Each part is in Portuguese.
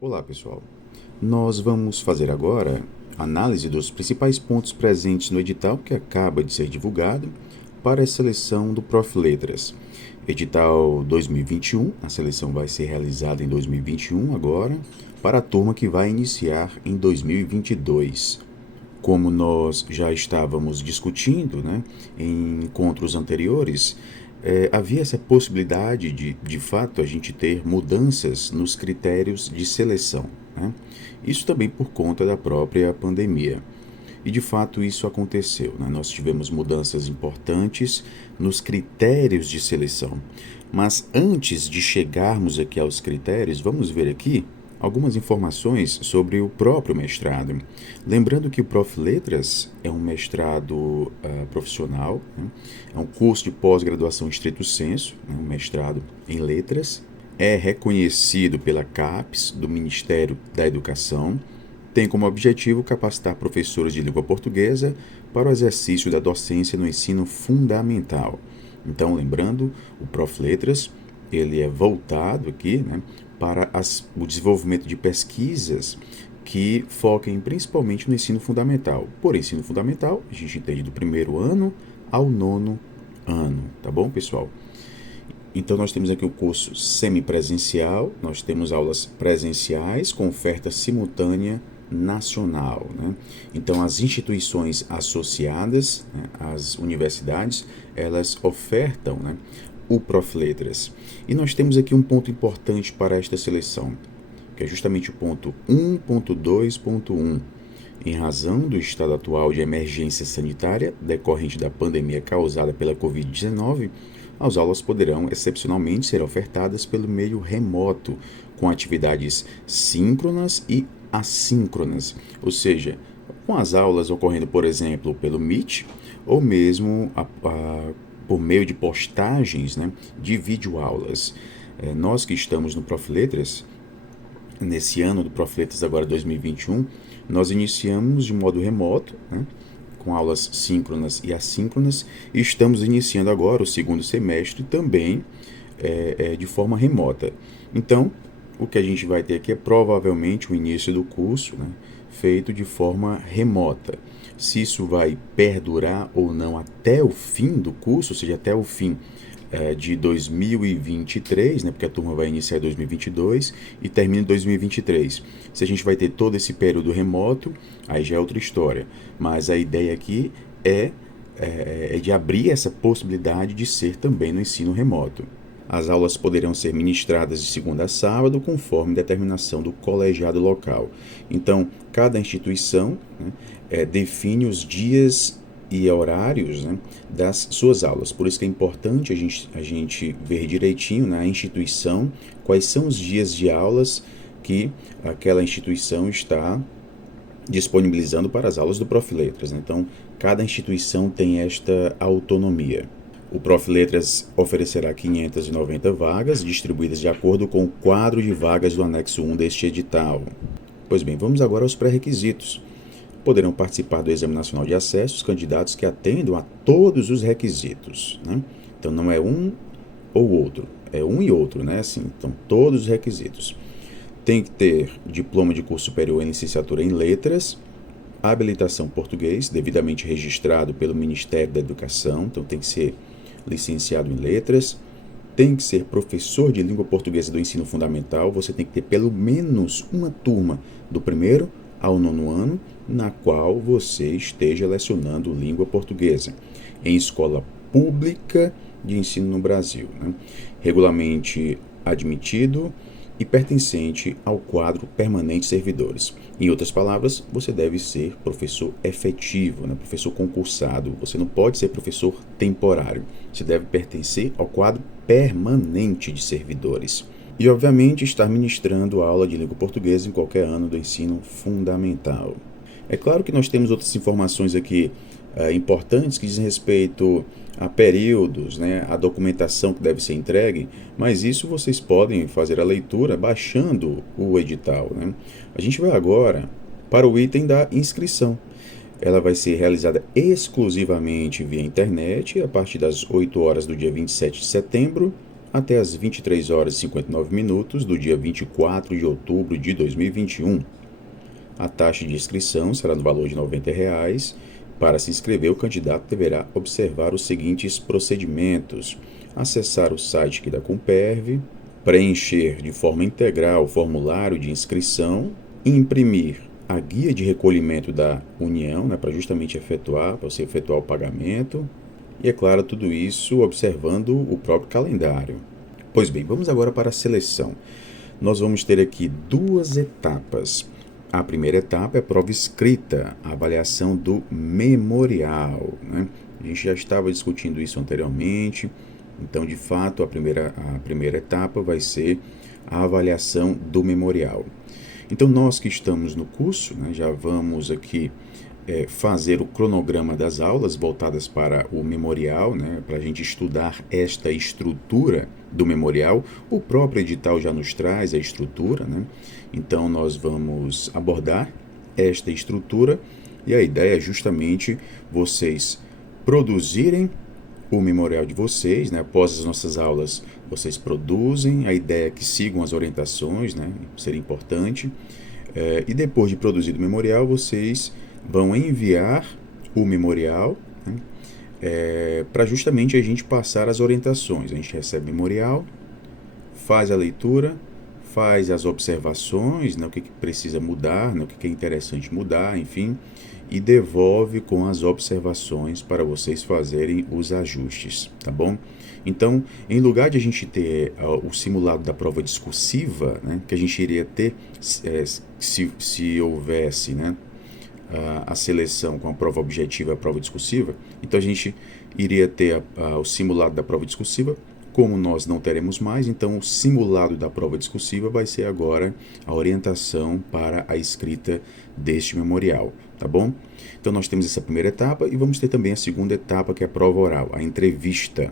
Olá, pessoal. Nós vamos fazer agora análise dos principais pontos presentes no edital que acaba de ser divulgado para a seleção do Prof. Letras. Edital 2021, a seleção vai ser realizada em 2021 agora, para a turma que vai iniciar em 2022. Como nós já estávamos discutindo, né, em encontros anteriores, havia essa possibilidade de fato, a gente ter mudanças nos critérios de seleção, né? Isso também por conta da própria pandemia. E de fato isso aconteceu, né? Nós tivemos mudanças importantes nos critérios de seleção. Mas antes de chegarmos aqui aos critérios, vamos ver aqui algumas informações sobre o próprio mestrado. Lembrando que o Prof. Letras é um mestrado profissional, né? É um curso de pós-graduação estrito sensu, né? Um mestrado em letras, é reconhecido pela CAPES, do Ministério da Educação, tem como objetivo capacitar professores de língua portuguesa para o exercício da docência no ensino fundamental. Então, lembrando, o Prof. Letras, ele é voltado aqui, né, para o desenvolvimento de pesquisas que foquem principalmente no ensino fundamental. Por ensino fundamental, a gente entende do primeiro ano ao nono ano, tá bom, pessoal? Então, nós temos aqui o curso semipresencial, nós temos aulas presenciais com oferta simultânea nacional, né? Então, as instituições associadas, né, as universidades, elas ofertam, né, o Prof. Letras. E nós temos aqui um ponto importante para esta seleção, que é justamente o ponto 1.2.1. Em razão do estado atual de emergência sanitária decorrente da pandemia causada pela Covid-19, as aulas poderão excepcionalmente ser ofertadas pelo meio remoto, com atividades síncronas e assíncronas, ou seja, com as aulas ocorrendo, por exemplo, pelo Meet ou mesmo por meio de postagens, né, de videoaulas. Nós que estamos no Prof. Letras, nesse ano do Prof. Letras agora 2021, nós iniciamos de modo remoto, né, com aulas síncronas e assíncronas, e estamos iniciando agora o segundo semestre também de forma remota. Então, o que a gente vai ter aqui é provavelmente o início do curso, né, feito de forma remota. Se isso vai perdurar ou não até o fim do curso, ou seja, até o fim de 2023, né, porque a turma vai iniciar em 2022 e termina em 2023. Se a gente vai ter todo esse período remoto, aí já é outra história. Mas a ideia aqui é de abrir essa possibilidade de ser também no ensino remoto. As aulas poderão ser ministradas de segunda a sábado, conforme determinação do colegiado local. Então, cada instituição, né, define os dias e horários, né, das suas aulas. Por isso que é importante a gente ver direitinho na instituição quais são os dias de aulas que aquela instituição está disponibilizando para as aulas do Prof. Letras, né? Então, cada instituição tem esta autonomia. O Prof. Letras oferecerá 590 vagas, distribuídas de acordo com o quadro de vagas do anexo 1 deste edital. Pois bem, vamos agora aos pré-requisitos. Poderão participar do Exame Nacional de Acesso os candidatos que atendam a todos os requisitos, né? Então, não é um ou outro, é um e outro, né? Assim, então, todos os requisitos. Tem que ter diploma de curso superior em licenciatura em letras, habilitação português, devidamente registrado pelo Ministério da Educação, então tem que ser licenciado em letras, tem que ser professor de língua portuguesa do ensino fundamental, você tem que ter pelo menos uma turma do primeiro ao nono ano, na qual você esteja lecionando língua portuguesa, em escola pública de ensino no Brasil, né? Regularmente admitido e pertencente ao quadro permanente de servidores. Em outras palavras, você deve ser professor efetivo, né? Professor concursado. Você não pode ser professor temporário. Você deve pertencer ao quadro permanente de servidores. E, obviamente, estar ministrando a aula de língua portuguesa em qualquer ano do ensino fundamental. É claro que nós temos outras informações aqui importantes que dizem respeito a períodos, né, a documentação que deve ser entregue, mas isso vocês podem fazer a leitura baixando o edital, né? A gente vai agora para o item da inscrição. Ela vai ser realizada exclusivamente via internet a partir das 8 horas do dia 27 de setembro até as 23 horas e 59 minutos do dia 24 de outubro de 2021. A taxa de inscrição será no valor de R$ 90. Para se inscrever, o candidato deverá observar os seguintes procedimentos: acessar o site aqui da Comperv, preencher de forma integral o formulário de inscrição, imprimir a guia de recolhimento da União, para justamente para você efetuar o pagamento, e é claro, tudo isso observando o próprio calendário. Pois bem, vamos agora para a seleção. Nós vamos ter aqui duas etapas. A primeira etapa é a prova escrita, a avaliação do memorial, né? A gente já estava discutindo isso anteriormente, então, de fato, a primeira etapa vai ser a avaliação do memorial. Então, nós que estamos no curso, já vamos aqui fazer o cronograma das aulas voltadas para o memorial, para a gente estudar esta estrutura do memorial. O próprio edital já nos traz a estrutura, então nós vamos abordar esta estrutura e a ideia é justamente vocês produzirem o memorial de vocês, após as nossas aulas vocês produzem, a ideia é que sigam as orientações, seria importante, e depois de produzido o memorial vocês vão enviar o memorial para justamente a gente passar as orientações. A gente recebe o memorial, faz a leitura, faz as observações, o que precisa mudar, o que é interessante mudar, enfim, e devolve com as observações para vocês fazerem os ajustes, tá bom? Então, em lugar de a gente ter o simulado da prova discursiva, que a gente iria ter se houvesse, a seleção com a prova objetiva e a prova discursiva, então a gente iria ter o simulado da prova discursiva. Como nós não teremos mais, então o simulado da prova discursiva vai ser agora a orientação para a escrita deste memorial, tá bom? Então nós temos essa primeira etapa e vamos ter também a segunda etapa, que é a prova oral, a entrevista.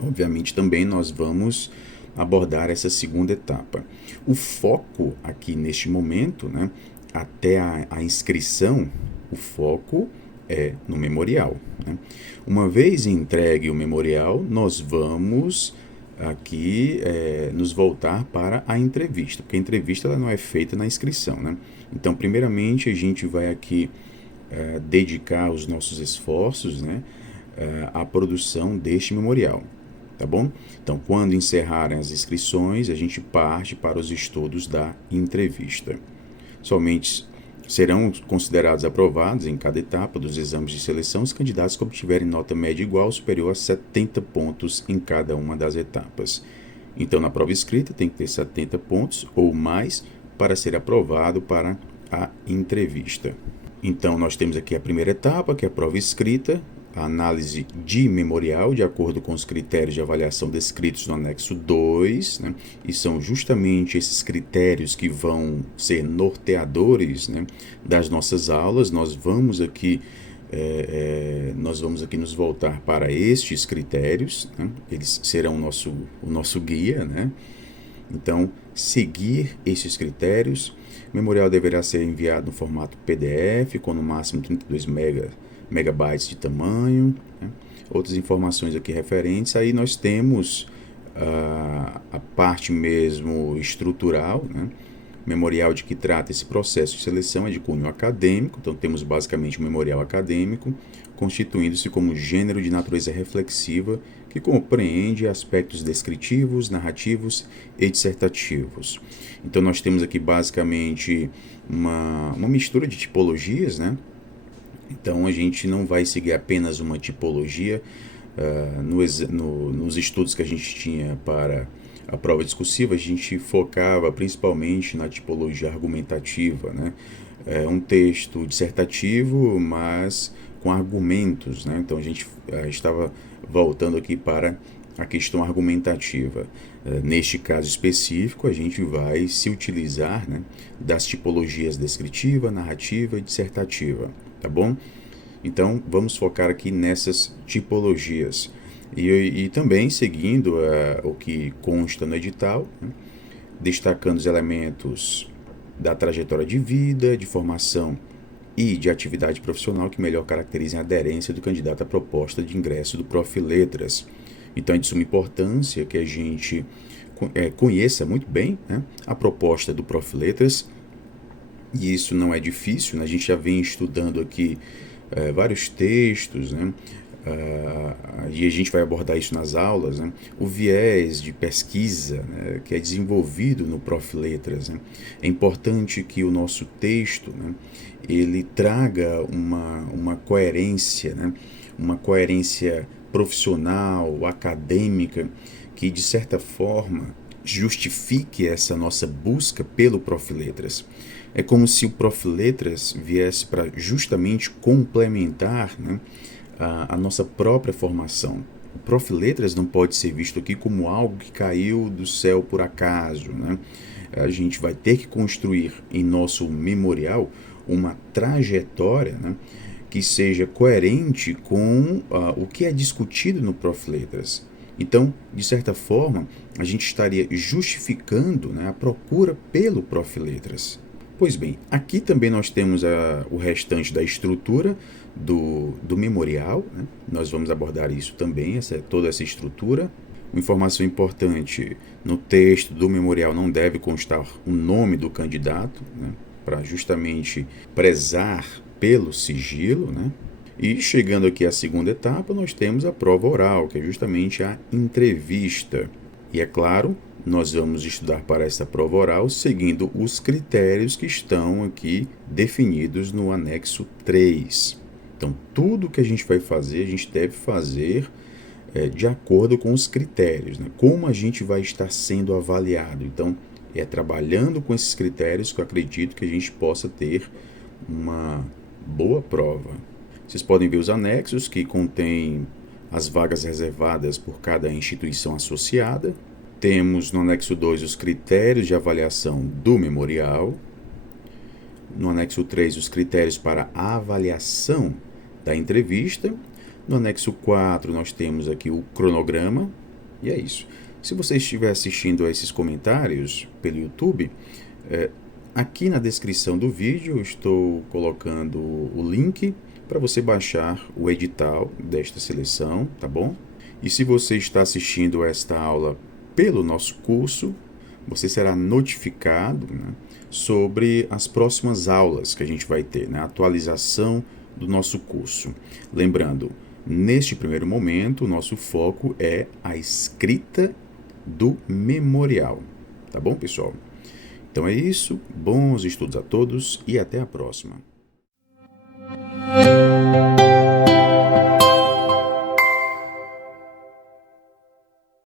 Obviamente também nós vamos abordar essa segunda etapa. O foco aqui neste momento, até a inscrição, o foco é no memorial. Uma vez entregue o memorial, nós vamos aqui nos voltar para a entrevista, porque a entrevista ela não é feita na inscrição. Então, primeiramente, a gente vai aqui dedicar os nossos esforços à produção deste memorial, tá bom? Então, quando encerrarem as inscrições, a gente parte para os estudos da entrevista. Somente serão considerados aprovados em cada etapa dos exames de seleção os candidatos que obtiverem nota média igual ou superior a 70 pontos em cada uma das etapas. Então, na prova escrita, tem que ter 70 pontos ou mais para ser aprovado para a entrevista. Então, nós temos aqui a primeira etapa, que é a prova escrita, a análise de memorial, de acordo com os critérios de avaliação descritos no anexo 2, e são justamente esses critérios que vão ser norteadores das nossas aulas. Nós vamos aqui nos voltar para estes critérios, eles serão o nosso guia, Então, seguir esses critérios. O memorial deverá ser enviado no formato PDF, com no máximo 32 megabytes de tamanho. Outras informações aqui referentes. Aí nós temos a parte mesmo estrutural, O memorial de que trata esse processo de seleção é de cunho acadêmico, então temos basicamente um memorial acadêmico, constituindo-se como gênero de natureza reflexiva, que compreende aspectos descritivos, narrativos e dissertativos. Então nós temos aqui basicamente uma mistura de tipologias, Então a gente não vai seguir apenas uma tipologia. Nos estudos que a gente tinha para a prova discursiva, a gente focava principalmente na tipologia argumentativa, um texto dissertativo, mas com argumentos, Então a gente estava voltando aqui para a questão argumentativa. Neste caso específico, a gente vai se utilizar das tipologias descritiva, narrativa e dissertativa, tá bom? Então, vamos focar aqui nessas tipologias. E também seguindo o que consta no edital, destacando os elementos da trajetória de vida, de formação e de atividade profissional que melhor caracterizem a aderência do candidato à proposta de ingresso do Prof. Letras. Então é de suma importância que a gente conheça muito bem, né, a proposta do Prof. Letras, e isso não é difícil, né? A gente já vem estudando aqui vários textos, né? E a gente vai abordar isso nas aulas, né? O viés de pesquisa, né, que é desenvolvido no Prof. Letras, né? É importante que o nosso texto, né, ele traga uma coerência, né? Uma coerência profissional, acadêmica, que de certa forma justifique essa nossa busca pelo Prof. Letras. É como se o Prof. Letras viesse para justamente complementar, né, a nossa própria formação. O Prof. Letras não pode ser visto aqui como algo que caiu do céu por acaso, né? A gente vai ter que construir em nosso memorial uma trajetória, né, que seja coerente com o que é discutido no Prof. Letras. Então, de certa forma, a gente estaria justificando, né, a procura pelo Prof. Letras. Pois bem, aqui também nós temos o restante da estrutura do memorial, né? Nós vamos abordar isso também, toda essa estrutura. Uma informação importante, no texto do memorial não deve constar o nome do candidato, né, para justamente prezar pelo sigilo, né? E chegando aqui à segunda etapa, nós temos a prova oral, que é justamente a entrevista. E é claro, nós vamos estudar para essa prova oral seguindo os critérios que estão aqui definidos no anexo 3. Então, tudo que a gente vai fazer, a gente deve fazer de acordo com os critérios, né? Como a gente vai estar sendo avaliado. Então, é trabalhando com esses critérios que eu acredito que a gente possa ter uma boa prova. Vocês podem ver os anexos que contêm as vagas reservadas por cada instituição associada. Temos no anexo 2 os critérios de avaliação do memorial. No anexo 3, os critérios para a avaliação da entrevista. No anexo 4, nós temos aqui o cronograma. E é isso. Se você estiver assistindo a esses comentários pelo YouTube, aqui na descrição do vídeo eu estou colocando o link para você baixar o edital desta seleção, tá bom? E se você está assistindo esta aula pelo nosso curso, você será notificado, né, sobre as próximas aulas que a gente vai ter, né, a atualização do nosso curso. Lembrando, neste primeiro momento, o nosso foco é a escrita do memorial. Tá bom, pessoal? Então é isso, bons estudos a todos e até a próxima.